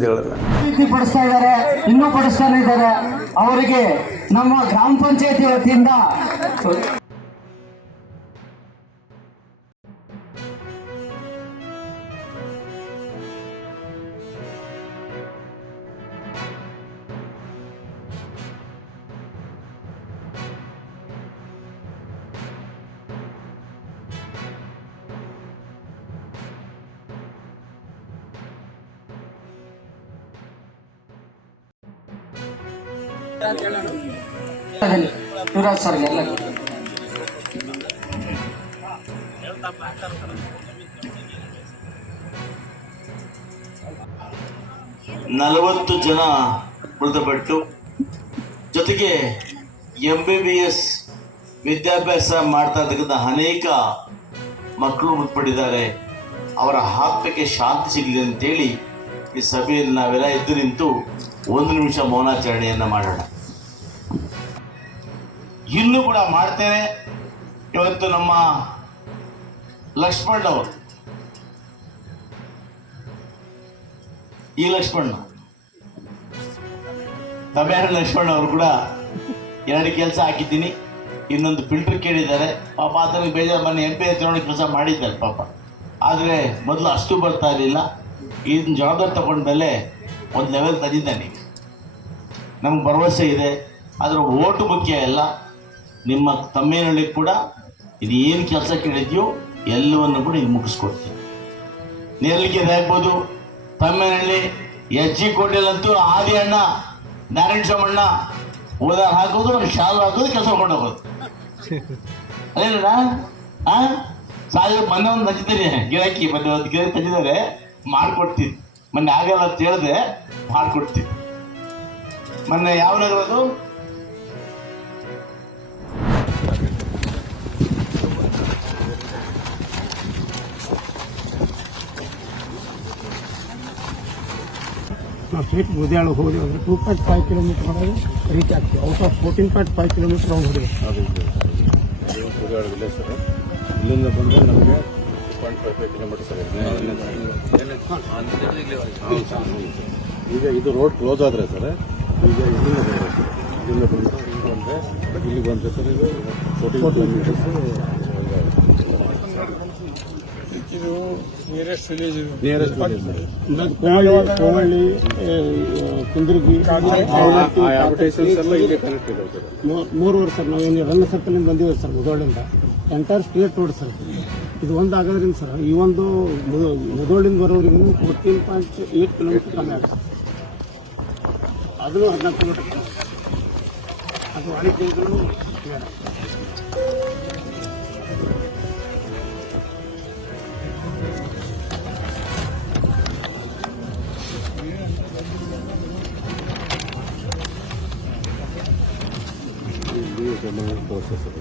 ಅಂತ ಹೇಳಿದ್ರೆ ಪಡಿಸ್ತಾ ಇದ್ದಾರೆ, ಇನ್ನೂ ಪಡಿಸ್ತಾನೆ ಇದ್ದಾರೆ. ಅವರಿಗೆ ನಮ್ಮ ಗ್ರಾಮ ಪಂಚಾಯತಿ ವತಿಯಿಂದ ಯುವರಾಜ್ ಸರ್ ಎಲ್ಲ 40 ಜನ ಮೃತಪಟ್ಟು ಜೊತೆಗೆ MBBS ವಿದ್ಯಾಭ್ಯಾಸ ಮಾಡ್ತಾ ಇರ್ತಕ್ಕಂಥ ಅನೇಕ ಮಕ್ಕಳು ಮೃತಪಟ್ಟಿದ್ದಾರೆ. ಅವರ ಆತ್ಮಕ್ಕೆ ಶಾಂತಿ ಸಿಗಲಿ ಅಂತೇಳಿ ಈ ಸಭೆಯಲ್ಲಿ ನಾವೆಲ್ಲ ಎದ್ದು ನಿಂತು 1 ನಿಮಿಷ ಮೌನಾಚರಣೆಯನ್ನು ಮಾಡೋಣ. ಇನ್ನೂ ಕೂಡ ಮಾಡ್ತೇನೆ. ಇವತ್ತು ನಮ್ಮ ಲಕ್ಷ್ಮಣ್ ಅವರು, ಈ ಲಕ್ಷ್ಮಣ್ ತಮ್ಯಾರ ಲಕ್ಷ್ಮಣ್ ಅವರು ಕೂಡ 2 ಕೆಲಸ ಹಾಕಿದ್ದೀನಿ. ಇನ್ನೊಂದು ಫಿಲ್ಟರ್ ಕೇಳಿದ್ದಾರೆ. ಪಾಪ ಆತನಿಗೆ ಬೇಜಾರು, ಮೊನ್ನೆ MP ಚುನಾವಣೆ ಕೆಲಸ ಮಾಡಿದ್ದಾರೆ ಪಾಪ. ಆದರೆ ಮೊದಲು ಅಷ್ಟು ಬರ್ತಾ ಇರಲಿಲ್ಲ. ಇದನ್ನ ಜವಾಬ್ದಾರಿ ತಗೊಂಡ್ಮೇಲೆ ಒಂದು ಲೆವೆಲ್ ತಂದಿದ್ದಾನೆ. ನಮ್ಗೆ ಭರವಸೆ ಇದೆ. ಆದರೆ ಓಟು ಮುಖ್ಯ ಅಲ್ಲ. ನಿಮ್ಮ ತಮ್ಮೇನಹಳ್ಳಿ ಕೂಡ ಇದು ಏನು ಕೆಲಸ ಕೇಳಿದ್ಯೋ ಎಲ್ಲವನ್ನು ಕೂಡ ಇದು ಮುಗಿಸ್ಕೊಡ್ತೀನಿ. ನೇರಳಿಕೆರೆ ಆಗ್ಬೋದು, ತಮ್ಮೇನಹಳ್ಳಿ, HG ಕೋಟೆಯಲ್ಲಂತೂ ಆದಿ ಅಣ್ಣ ನಾರಾಯಣ ಸ್ವಾಮಣ್ಣ ಓದಾರ ಹಾಕೋದು, ಶಾಲು ಹಾಕೋದು, ಕೆಲಸ ಮಾಡ್ಕೊಂಡು ಹೋಗೋದು. ಅದೇನಣ್ಣ ಸಾಲ ಮೊನ್ನೆ ಒಂದು ತಂದಿದ್ದೀನಿ ಗಿರಾಕಿ, ಮೊನ್ನೆ ಒಂದು ಗಿರಾಕಿ ತಂದಿದ್ದಾರೆ, ಮಾಡಿಕೊಡ್ತೀನಿ. ಮೊನ್ನೆ ಆಗಲ್ಲ ಅಂತ ಹೇಳಿದೆ, ಮಾಡಿಕೊಡ್ತೀನಿ. ಮೊನ್ನೆ ಯಾವ ನಗರದು ನಾವು ಸ್ಟ್ರೇಟ್ ಬೂದಿಯಾಳ ಹೋಗಿ ಅಂದರೆ 2.5 ಕಿಲೋಮೀಟರ್ ಒಳಗೆ ರೀಚ್ ಆಗ್ತೀವಿ. ಔಟ್ ಆಫ್ 14.5 ಕಿಲೋಮೀಟರ್ ನಾವು ಹೊಡೆಯುತ್ತೆ. Budiyala village sir. ಇಲ್ಲಿಂದ ಬಂದರೆ ನಮಗೆ 2.55 ಕಿಲೋಮೀಟರ್ ಸರ್. ಈಗ ಇದು ರೋಡ್ ಕ್ಲೋಸ್ ಆದರೆ ಸರ್, ಈಗ ಇಲ್ಲಿಂದ ಬರಬೇಕು. ಇಲ್ಲಿಂದ ಬಂದರೆ ಇಲ್ಲಿ ಬಂದರೆ ಸರ್ ಇದು 14 ಕಿಲೋಮೀಟರ್ಸ್. ಇದು ನಿಯರೆಸ್ಟ್ ವಿಲೇಜ್. ಕೋವಳ್ಳಿ, ಕುಂದರ್ಗಿ, ಮೂರುವರೆ ಸರ್. ನಾವೇನು ರನ್ನ ಸರ್ಕಲಿಂದ ಬಂದಿವಿ ಸರ್, ಮುದೋಳಿಂದ ಎಂಟೈರ್ ಸ್ಟೇಟ್ ರೋಡ್ ಸರ್. ಇದು ಒಂದು ಆಗೋದ್ರಿಂದ ಸರ್ ಈ ಒಂದು ಮುದೋಳಿಂದ ಬರೋವರೆಗೂ 14.8 ಕಿಲೋಮೀಟರ್ ಕಮ್ಮಿ ಆಗುತ್ತೆ. ಅದನ್ನು 14 ಕಿಲೋಮೀಟರ್ ಅದು ಅಡಿಕೆಗಳು. ತೋರಿಸ್ತದೆ.